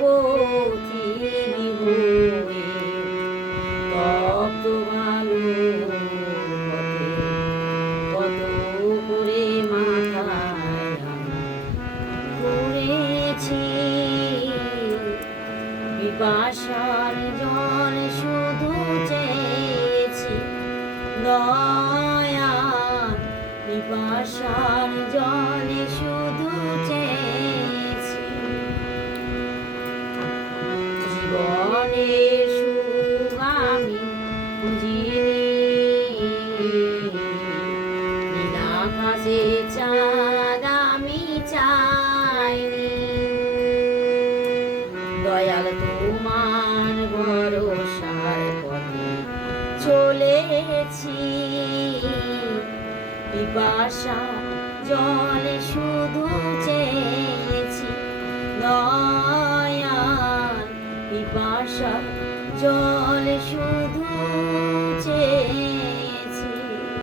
পথিনী হয়ে তপ্ত ভালো পথে কত করে মাথায় আমি ঘুরেছি। পিপাসার জল শুধু চেয়েছি দয়াল, পিপাসার জল শুধু চেয়েছি। জীবনের সুখ আমি খুঁজিনি, নীল আকাশে চাঁদ আমি চাইনি। দয়াল তোমার ভরসার পথে চলেছি, পিপাসা জল শুধু চেয়েছি দয়াল, পিপাসা জল শুধু